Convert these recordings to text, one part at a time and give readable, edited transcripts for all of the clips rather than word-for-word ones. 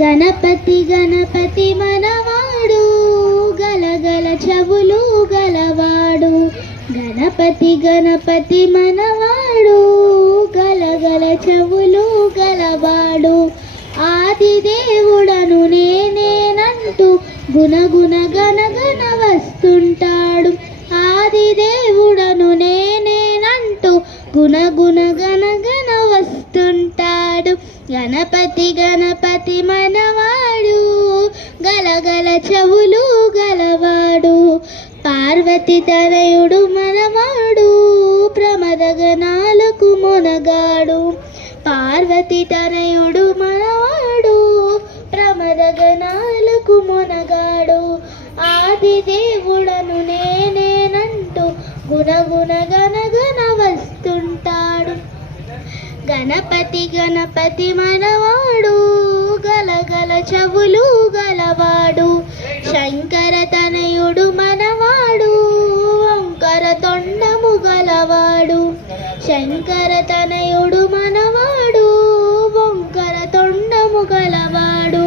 గణపతి గణపతి మనవాడు గలగల చెవులు గలవాడు. గణపతి గణపతి మనవాడు గలగల చెవులు గలవాడు. ఆది దేవుడను నేనేనంటూ గుణగుణ గణగణ వస్తుంటాడు. ఆది దేవుడను నేనేనంటూ గుణగుణ గణగణ వస్తుంటాడు. గణపతి గణపతి మనవాడు గలగల చెవులు గలవాడు. పార్వతి తనయుడు మనవాడు ప్రమదగణాలకు మొనగాడు. పార్వతి తనయుడు మనవాడు ప్రమదగణాలకు మొనగాడు. ఆది దేవుడను నేనేనంటూ గుణగుణ గణగణ వస్తుంటాడు. గణపతి గణపతి మనవాడు గలగల చెవులు గలవాడు. శంకర తనయుడు మనవాడు వంకర తొండము గలవాడు. శంకర తనయుడు మనవాడు వంకర తొండము గలవాడు.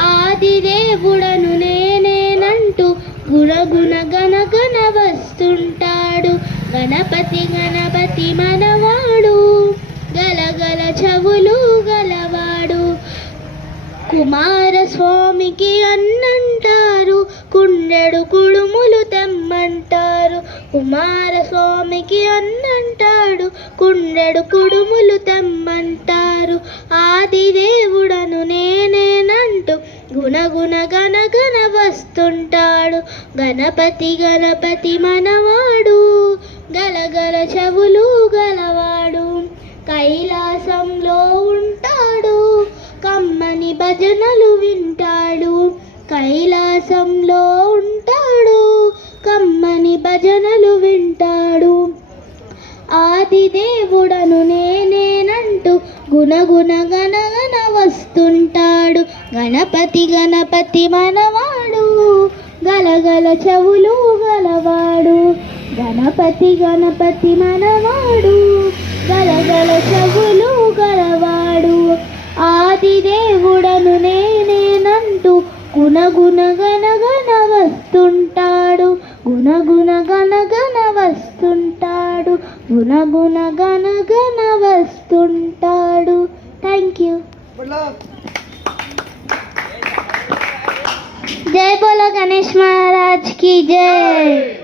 ఆది దేవుడను నేనేనంటూ గుణగుణ గణగణ వస్తుంటాడు. గణపతి గణపతి మనవాడు గలగల చెవులు గలవాడు. కుమారస్వామికి అన్నంటారు కుండెడు కుడుములు తెమ్మంటారు. కుమారస్వామికి అన్నంటాడు కుండెడు కుడుములు తెమ్మంటారు. ఆది దేవుడను నేనేనంటూ గుణగుణ గణగణ వస్తుంటాడు. గణపతి గణపతి మనవాడు గలగల చెవులు గలవాడు. కైలాసంలో ఉంటాడు కమ్మని భజనలు వింటాడు. కైలాసంలో ఉంటాడు కమ్మని భజనలు వింటాడు. ఆది దేవుడను నేనేనంటూ గుణగుణ గణగణ వస్తుంటాడు. గణపతి గణపతి మనవాడు గలగల చెవులు గలవాడు. గణపతి గణపతి మనవాడు గలగల చెవులు గలవాడు. ఆది దేవుడను నేనేనంటూ గుణగుణ గణగణ వస్తుంటాడు. గుణగుణ గణగణ వస్తుంటాడు. గుణగుణ గణగణ వస్తుంటాడు. Thank you. జై బోలో గణేష్ మహారాజ్ की जय.